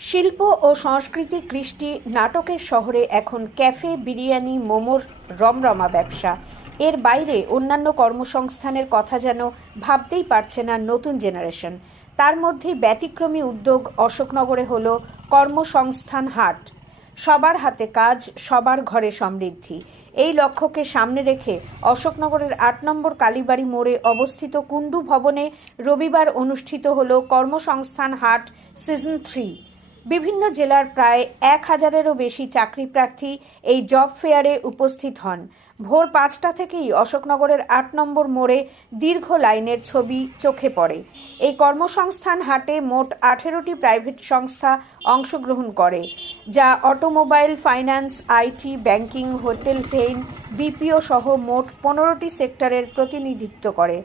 শিল্প ও সংস্কৃতি কৃষ্টি নাটকের শহরে এখন ক্যাফে, বিরিয়ানি, মোমোর রমরমা ব্যবসা। এর বাইরে অন্যান্য কর্মসংস্থানের কথা যেন ভাবতেই পারছে না নতুন জেনারেশন। তার মধ্যে ব্যতিক্রমী উদ্যোগ অশোকনগরে হল কর্মসংস্থান হাট। সবার হাতে কাজ, সবার ঘরে সমৃদ্ধি। এই লক্ষ্যকে সামনে রেখে অশোকনগরের আট নম্বর কালীবাড়ি মোড়ে অবস্থিত কুণ্ডু ভবনে রবিবার অনুষ্ঠিত হল কর্মসংস্থান হাট সিজন থ্রি। বিভিন্ন জেলার প্রায় এক হাজারেরও বেশি চাকরি প্রার্থী এই জব ফেয়ারে উপস্থিত হন। ভোর পাঁচটা থেকেই অশোকনগরের আট নম্বর মোড়ে দীর্ঘ লাইনের ছবি চোখে পড়ে। এই কর্মসংস্থান হাটে মোট আঠেরোটি প্রাইভেট সংস্থা অংশগ্রহণ করে, যা automobile finance IT banking hotel chain BPO সহ মোট পনেরোটি সেক্টরের প্রতিনিধিত্ব করে।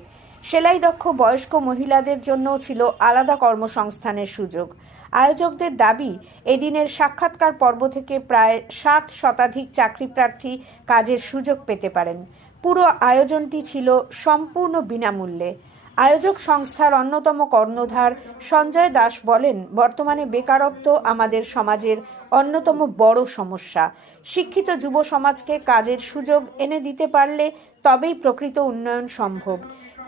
সেলাই দক্ষ বয়স্ক মহিলাদের জন্যও ছিল আলাদা কর্মসংস্থানের সুযোগ। আয়োজকদের দাবি, এদিনের সাক্ষাৎকার পর্ব থেকে প্রায় সাত শতাধিক চাকরি প্রার্থী কাজের সুযোগ পেতে পারেন। পুরো আয়োজনটি ছিল সম্পূর্ণ বিনামূল্যে। আয়োজক সংস্থার অন্যতম কর্ণধার সঞ্জয় দাস বলেন, বর্তমানে বেকারত্ব আমাদের সমাজের অন্যতম বড় সমস্যা। শিক্ষিত যুব সমাজকে কাজের সুযোগ এনে দিতে পারলে তবেই প্রকৃত উন্নয়ন সম্ভব।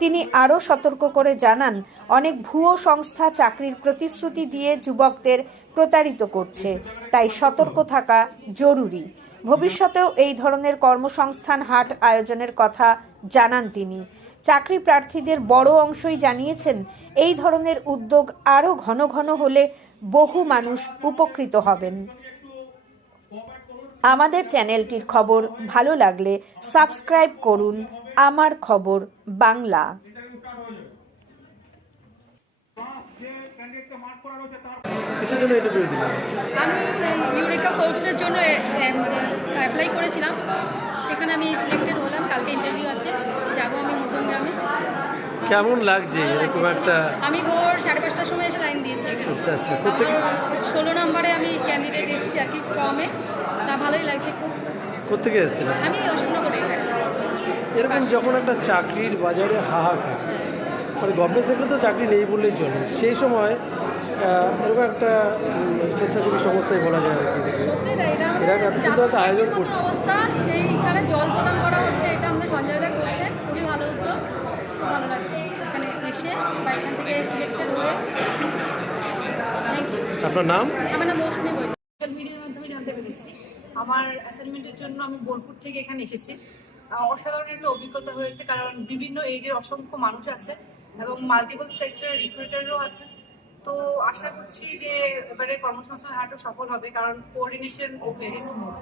তিনি আরও সতর্ক করে জানান, অনেক ভুয়ো সংস্থা চাকরির প্রতিশ্রুতি দিয়ে যুবকদের প্রতারিত করছে। তাই সতর্ক থাকা জরুরি। ভবিষ্যতেও এই ধরনের কর্মসংস্থান হাট আয়োজনের কথা জানান তিনি। চাকরি প্রার্থীদের বড় অংশই জানিয়েছেন, এই ধরনের উদ্যোগ আরও ঘন ঘন হলে বহু মানুষ উপকৃত হবেন। আমাদের চ্যানেলটির খবর ভালো লাগলে সাবস্ক্রাইব করুন আমার খবর বাংলা। কিসের জন্য ইন্টারভিউ দিলেন আমি ইউরিকা ফোর্বসের জন্য অ্যাপ্লাই করেছিলাম। সেখানে আমি সিলেক্টেড হলাম কালকে ইন্টারভিউ আছে। যাব আমি নতুন গ্রামে। কেমন লাগছে? এরকম একটা আমি ভোর সাড়ে পাঁচটার সময় এসে লাইন দিয়েছি আচ্ছা আচ্ছা আমার ষোলো নম্বরে আমি ক্যান্ডিডেট এসেছি আর কি ফর্মে তা ভালোই লাগছে খুব কোথেকে এসেছিলেন? আমি অশোকনগরেই থাকি। এরকম যখন একটা চাকরির বাজারে হাহাকার মানে গভর্নমেন্ট সেক্টরে তো চাকরি নেই বললেই চলে। সেই সময় এরকম একটা স্বেচ্ছাসেবী সংস্থায় বলা যায় আর কি এরা এত সুন্দর একটা আয়োজন করছে। অবস্থা সেইখানে জল প্রদান করা হচ্ছে এটা আমাদের সঞ্জয়দা করছেন খুবই ভালো ভালো লাগছে এখানে এসে বা এখান থেকে সিলেক্টেড হয়ে। থ্যাংক ইউ আপনার নাম? আমার নাম মৌসুমি বই সোশ্যাল মিডিয়ার মাধ্যমে জানতে পেরেছি। আমার অ্যাসাইনমেন্টের জন্য আমি বোলপুর থেকে এখানে এসেছি। অসাধারণ একটা অভিজ্ঞতা হয়েছে কারণ বিভিন্ন এজের অসংখ্য মানুষ আছে এবং মাল্টিপল সেক্টরের রিক্রুটারও আছে। তো আশা করছি যে এবারে কর্মসংস্থান হাটও সফল হবে কারণ কোঅর্ডিনেশন ইজ ভেরি স্মুথ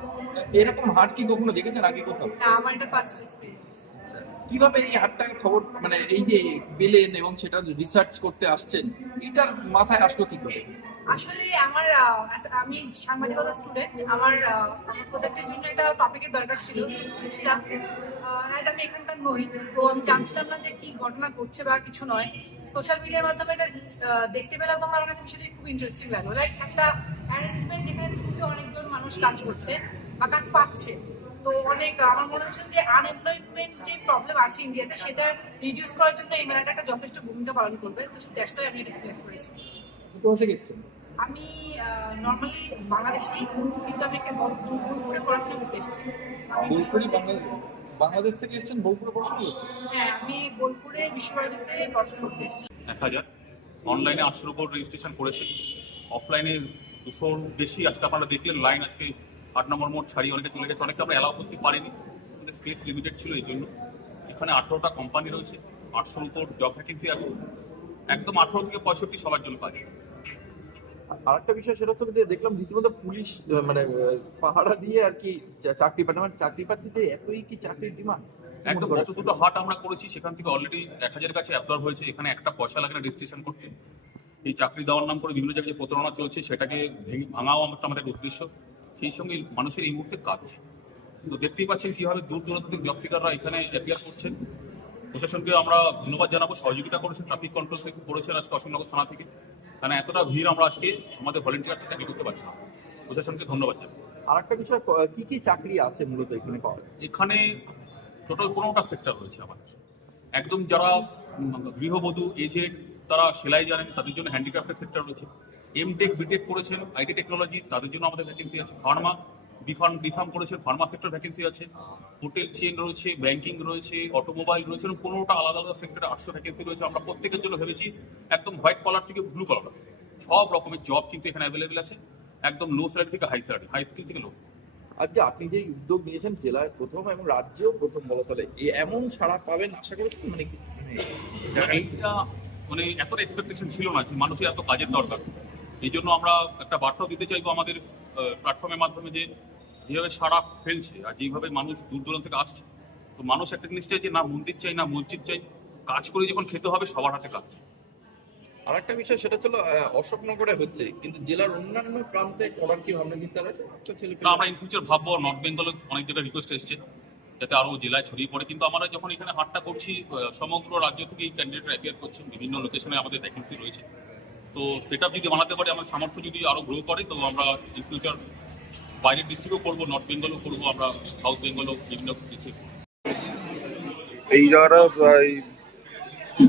এরকম হাট কি কখনো দেখেছেন আগে কোথাও? না আমার এটা ফার্স্ট এক্সপিরিয়েন্স কীভাবে এই হাটটার খবর মানে এই যে পেলেন এবং সেটা রিসার্চ করতে আসছেন, এটার মাথায় আসলো কি করে? আসলে আমার আমি সাংবাদিকতা স্টুডেন্ট আমার প্রজেক্টের জন্য একটা টপিকের দরকার ছিল ছিলাম অ্যাজ আমি এখানকার নই, তো আমি জানছিলাম না যে কি ঘটনা ঘটছে বা কিছু নয়। সোশ্যাল মিডিয়ার মাধ্যমে এটা দেখতে পেলাম তখন আমার কাছে বিষয়টা খুব ইন্টারেস্টিং লাগল। লাইক একটা অ্যারেঞ্জমেন্ট যেখানে অনেকজন মানুষ কাজ করছে বা কাজ পাচ্ছে। তো অনেক আমার মনে হচ্ছে যে আনএমপ্লয়মেন্ট যে প্রবলেম আছে ইন্ডিয়াতে সেটা রিডিউস করার জন্য এই মেলাটা একটা যথেষ্ট ভূমিকা পালন করবে। তো দ্যাটস আমি এটা সিলেক্ট করেছি। কোথা থেকে আমি নর্মালি বাংলাদেশি কিন্তু আমি একটা বোলপুরে পড়াশোনা করতে এসেছি বোলপুরে বাংলাদেশ থেকে এসেছেন বোলপুরে পড়াশোনা করতে? হ্যাঁ আমি বোলপুরে বিশ্বভারতীতে পড়াশোনা করতে এসেছি। এক হাজার অনলাইনে আটশোর উপর রেজিস্ট্রেশন করেছে অফলাইনে দুশোর বেশি আজকে আপনারা দেখলেন লাইন আজকে আট নম্বর মোড ছাড়িয়ে অনেকে চলে গেছে অনেকে আমরা অ্যালাউ করতে পারিনি। আমাদের স্পেস লিমিটেড ছিল এই জন্য। এখানে আঠেরোটা কোম্পানি রয়েছে আটশোর উপর জব ভ্যাকেন্সি আছে। একদম আঠেরো থেকে পঁয়ষট্টি সবার জন্য কাজ আছে আর বিষয় সেটা হচ্ছে যে দেখলাম রীতিমতো পুলিশ মানে পাহারা দিয়ে আর কি চাকরি পাঠানো মানে চাকরি প্রার্থীদের এতই কি চাকরির ডিমান্ড একদম গত দুটো হাট আমরা করেছি সেখান থেকে অলরেডি এক হাজারের কাছে অ্যাবজর্ভ হয়েছে। এখানে একটা পয়সা লাগে না রেজিস্ট্রেশন করতে। এই চাকরি দেওয়ার নাম করে বিভিন্ন জায়গায় যে প্রতারণা চলছে সেটাকে ভেঙে ভাঙাও আমাদের উদ্দেশ্য। সেই সঙ্গে মানুষের এই মুহূর্তে কাজ। চাই। তো দেখতেই পাচ্ছেন কীভাবে দূর দূরান্ত থেকে জব সিকাররা এখানে অ্যাপিয়ার করছেন। প্রশাসনকে আমরা ধন্যবাদ জানাব। সহযোগিতা করেছেন ট্রাফিক কন্ট্রোল থেকে করেছেন আজকে অশোকনগর থানা থেকে। কারণ এতটা ভিড় আমরা আজকে আমাদের ভলেন্টিয়ার ট্যাকেল করতে পারছি না। প্রশাসনকে ধন্যবাদ জানাব। আর একটা বিষয় ক- কি চাকরি আছে মূলত এখানে পাওয়া এখানে টোটাল পনেরোটা সেক্টর রয়েছে আমাদের। একদম যারা গৃহবধূ এজেড তারা সেলাই জানেন তাদের জন্য হ্যান্ডিক্রাফটের সেক্টর রয়েছে। এমটেক বিটেক করেছেন আইটি টেকনোলজি তাদের জন্য আমাদের ভ্যাকেন্সি আছে। ফার্মা বিফার্ম বিফার্ম করেছেন ফার্মা সেক্টর ভ্যাকেন্সি আছে। হোটেল চেন রয়েছে ব্যাংকিং রয়েছে অটোমোবাইল রয়েছে এরকম পনেরোটা আলাদা আলাদা সেক্টরে আটশো ভ্যাকেন্সি রয়েছে। আমরা প্রত্যেকের জন্য ভেবেছি একদম হোয়াইট কলার থেকে ব্লু কলার সব রকমের জব কিন্তু এখানে অ্যাভেলেবেল আছে। একদম লো স্যালারি থেকে হাই স্যালারি হাই স্কিল থেকে লো আজকে আপনি যে উদ্যোগ নিয়েছেন জেলায় প্রথম এবং রাজ্যেও প্রথম বলতলে এ এমন সাড়া পাবেন আশা করছি মানে মানে এইটা মানে এতটা এক্সপেকটেশন ছিল না যে মানুষের এত কাজের দরকার। এই জন্য আমরা একটা বার্তাও দিতে চাইব আমাদের প্ল্যাটফর্মের মাধ্যমে যে যেভাবে সারা ফেলছে আর যেভাবে মানুষ দূর দূরান্ত থেকে আসছে তো মানুষ একটা জিনিস চাই যে না মন্দির চাই না মসজিদ চাই কাজ করে যখন খেতে হবে সবার হাতে কাজ চাই। আর একটা বিষয় সেটা ছিল অশোকনগরে হচ্ছে কিন্তু জেলার অন্যান্য প্রান্তে করার কি ভাবনা চিন্তা রয়েছে? আমরা ইন ফিউচার ভাববো নর্থ বেঙ্গলে অনেক জায়গায় রিকোয়েস্ট এসছে যাতে আরও জেলায় ছড়িয়ে পড়ে কিন্তু আমরা যখন এখানে হাটটা করছি সমগ্র রাজ্য থেকে এই ক্যান্ডিডেট অ্যাপিয়ার করছে বিভিন্ন লোকেশনে আমাদের ভ্যাকেন্সি রয়েছে। তো সেটা যদি বানাতে পারি, আমার সামর্থ্য যদি আরও গ্রো করে, তো আমরা ইন ফিউচার বাইরের ডিস্ট্রিক্টও করব নর্থ বেঙ্গলও করব, আমরা সাউথ বেঙ্গলও বিভিন্ন ডিস্ট্রিক্ট এই প্রায়